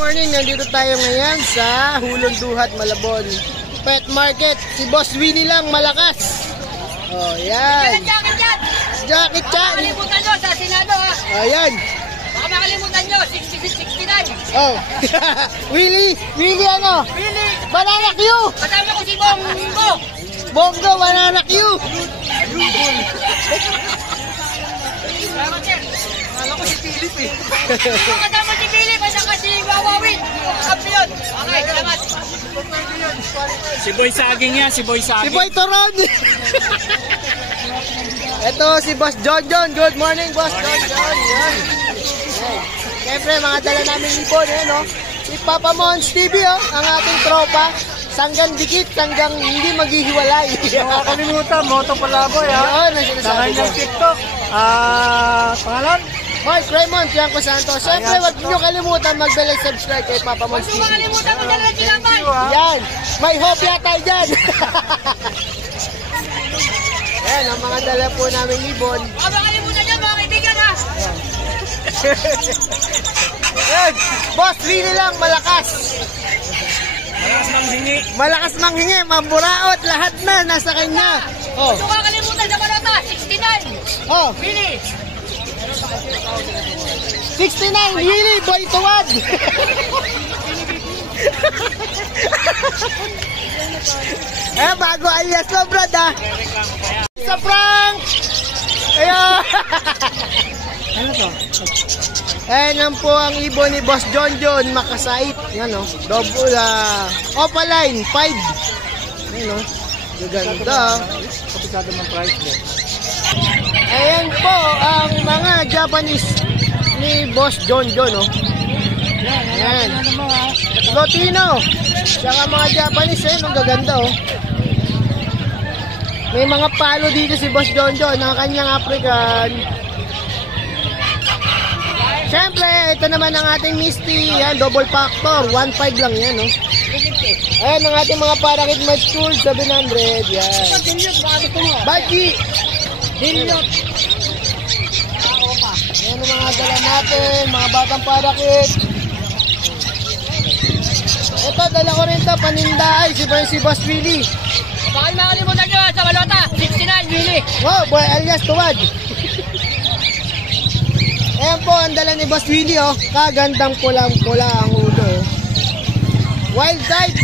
Morning, nandito tayo ngayon sa Hulong Duhat, Malabon Pet Market. Si Boss Willie lang malakas. Oh, yan. Jacket yan. Makalimutan nyo sa Senado ha. Ayan. Baka makalimutan nyo, 66-69. Oh. Willie ano? Willie. Banana Q. Kasama ko si Bongo. Bongo, Banana Q. Salamat sir. Kala ko si Philip eh. Kasama si Philip at saka si Wawawin. Kampiyon. Okay, salamat. Si Boy Saging yan, si Boy Saging. Si Boy Toron. Ito si Boss John. Good morning, Boss John. Yan. Siyempre, mga dala namin ibon, no? Si Papa Mons TV, ang ating tropa. Sanggang dikit, sanggang hindi maghihiwalay. Nakakalimutan, Moto Palaboy ha. Yun, ang Sa sinasabi ko. kanyang TikTok. Pangalan? Mark Raymond, Tiangco Santos. Siyempre, huwag niyo kalimutan mag-like, subscribe kay Papa Mons Huwag TV. mo makalimutan mo dala ng tinapay. Yan, may hopya tayo dyan. Yan, ang mga dala po namin ibon. Baka makalimutan nyo mga kaibigan ha. Yan, Boss Willie lang malakas. Malakas ng hingi. Malakas manghingi, mamburaot, lahat na nasa kanya. Oh, Huwag mo makalimutan sa balota, 69. oh, Willie. 69, Willie, Boy Tuwad. Bago alias mo, brad, ha? Sa prank! Ayan! Ano to? Ayan lang po ang ibon ni Boss John, makasait. Yan, no? Double, opaline, 5. Ayan, no? Gaganda. Kapisado ng price mo. Ayan po ang mga Japanese ni Boss John, no? Ayan. Lotino. Tsaka mga Japanese, ang gaganda, oh. May mga palo dito si Boss John, ang kanyang African. Siyempre, ito naman ang ating Misty. Yan, double factor. 1.5 lang yan, no? Ayan ang ating mga parakit mature, 700. Yan. Baji. Dilyot. Yan ang mga dala natin, mga batang parakit. Ito, dala ko rin ito, paninda. Ay, si Boss Willie. Baka makalimutan nyo sa balota, 69 Willie. Oh, boy, alias Tuwad. Ayan po, ang dala ni Boss Willie, oh. Kagandang pulang-pula ang ulo, oh. Wild type.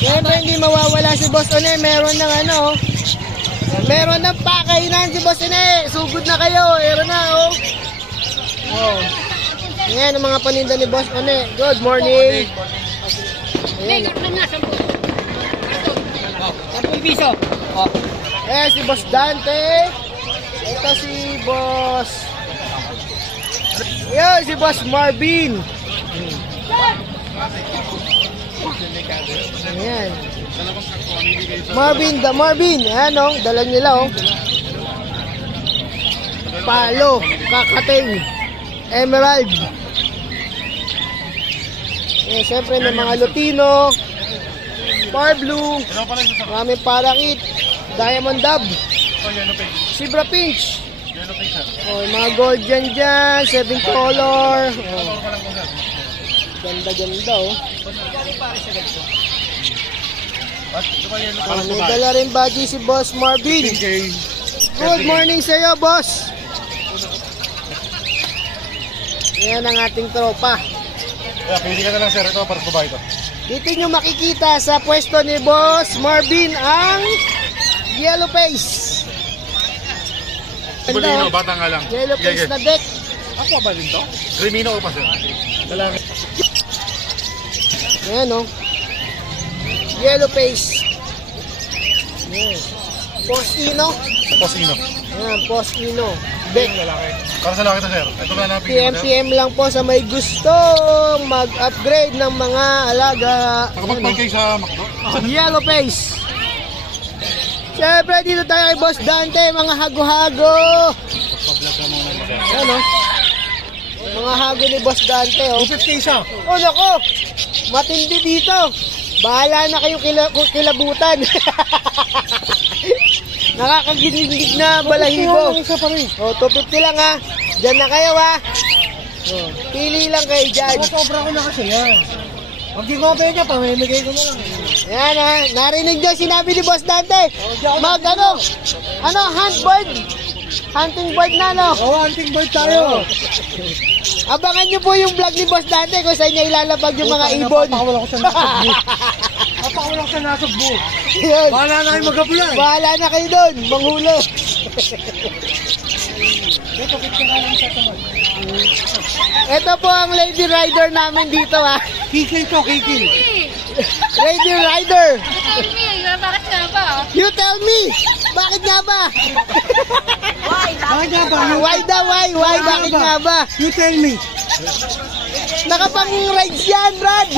Siyempre, hindi mawawala si Boss One. Meron ng ano, oh. Meron ng pakainan si Boss One. Sugod na kayo. Meron na, oh. Oh. Ayan ang mga paninda ni Boss One. Good morning. Ayan. 10 piso. Oh. Eh, si Boss Dante. Ito si Boss. Ayan, si Boss Marvin. Ayan. Marvin. Ayan, oh. Dala nila, oh. Palo. Kakating. Emerald. Eh, siyempre may mga Lutino. Par Blue. Maraming parakit. Diamond Dub. Zebra Pinch. Oh, mga gold dyan, 7 color. Oh. Ganda, oh. May dala rin baji si Boss Marvin. Good morning sa iyo, boss. Yan ang ating tropa. Pili ka na lang sir, ito para sa babae ito. Dito nyo makikita sa pwesto ni Boss Marvin ang yellow face. Bulino, bata nga lang. Yellow face na deck. Ako ba din to? Crimino o pa sir? Dalami. Ayan, oh. Yellow face. Ayan. Postino. Posino. Ayan, Postino. Deck. Lalaki. Para sa lalaki to sir. Ito na lang PM lang po sa may gustong mag-upgrade ng mga alaga. Nakapag-buy kayo sa McDo? Yellow face. Siyempre, dito tayo kay Boss Dante, mga hago-hago. Ano? Mga hago ni Boss Dante, oh. 250 isa. Oh, nako. Matindi dito. Bahala na kayong kilabutan. Nakakaginig na balahibo. Isa pa rin. O, 250 lang ha. Diyan na kayo ha. O, pili lang kayo dyan. Sobra ko na kasi yan. Pag di ko pwede, pamimigay ko na lang. Yan ha. Narinig nyo sinabi ni Boss Dante. Mag ano? Hunt bird. Hunting bird na no. Hunting bird tayo. Abangan nyo po yung vlog ni Boss Dante kung saan niya ilalapag yung mga ibon. Napakawala ko sa nasugbo. Napakawala ko sa nasugbo. Yan. Bahala na kayo mag-apply. Bahala na kayo doon. Manghulo. Ito po ang lady rider namin dito ha. Kikil to, kikil. Lady rider. Bakit nga ba? You tell me. Bakit nga ba? Bakit nga ba? Why daw? Why? Bakit nga ba? You tell me. Nakapang-rides yan, Brad.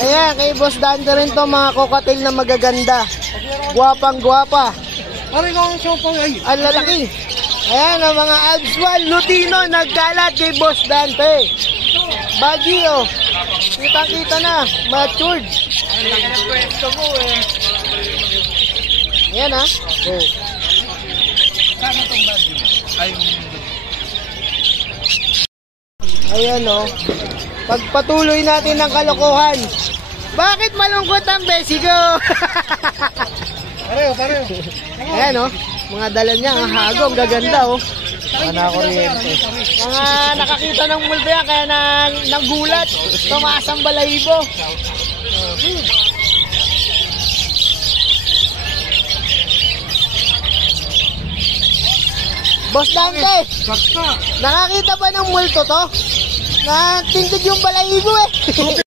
Ayan, kay Boss Dante rin to mga kokatil na magaganda. Guwapang-guwapa. Aray ko ang sopang ay. Ang lalaki. Ayan, ang mga Abswal Lutino nagkalat kay Boss Dante. Baggy, oh. Kitang-kita na. Matured. Ayan, ha. Oh. Ayan, oh. Pagpatuloy natin ang kalokohan. Bakit malungkot ang besigo? Pareho. Ayan, oh. Mga dala niya, ang hagong, gaganda, oh. Kuryente. Mga nakakita ng multo yan, kaya nagulat. Tumaas ang balahibo. Boss Dante, Sakta. nakakita ba ng multo to? Natindig yung balahibo eh.